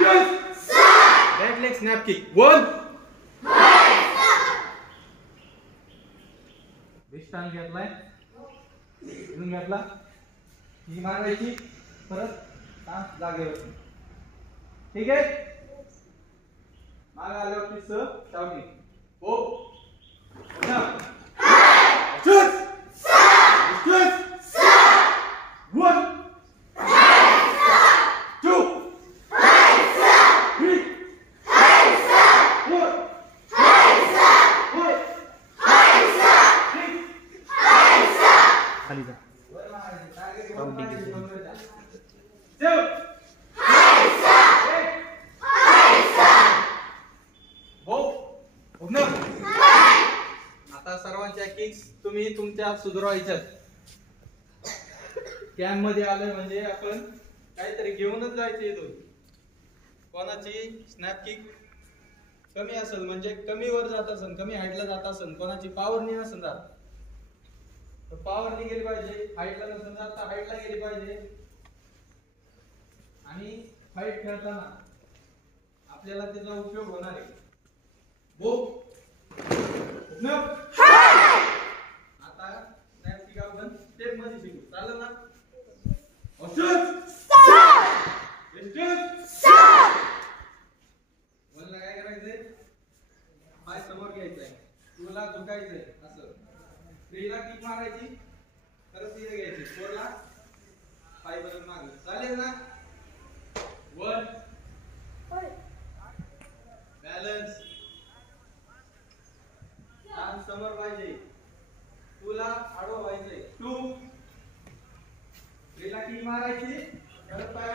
Right leg snap kick. 1. विस्तान घेतलाय. इथून घेतला. ही मारायची. परत जागेवर. ठीक आहे? माग आल्यावर तिसं शावटी. हो. पुन्हा. Shoot. Shoot. 1. 2. 3. 4. 5. 6. खाली जा. आता सर्वांच्या किक्स तुम्ही तुमच्या सुधारायच्यात. कॅम्प मध्ये आलोय म्हणजे आपण काहीतरी घेऊनच जायचं इथून. कोणाची स्नॅप किक कमी असेल म्हणजे कमी वर जात असेल, कमी हाईटला जात असेल, कोणाची पॉवर नाही नसेल जात तर पॉवर नी गेली पाहिजे, हाईटला नसेल जात तर हाईटला गेली पाहिजे. आणि फाईट खेळताना आपल्याला त्याचा उपयोग होणार आहे. आता स्नॅप किक आपण स्टेप मध्ये शिकू. चालेल ना? बोलला काय करायचंय? पाय समोर घ्यायचाय, तुला झुकायचंय असं. थ्रीला किक मारायची, परत तिथे घ्यायची, फोरला पाय बदल मागे. चालेल ना? 1. बॅलन्स. कान समोर पाहिजे, तुला आडो व्हायचंय. 2. थ्रीला किक मारायची, परत पाय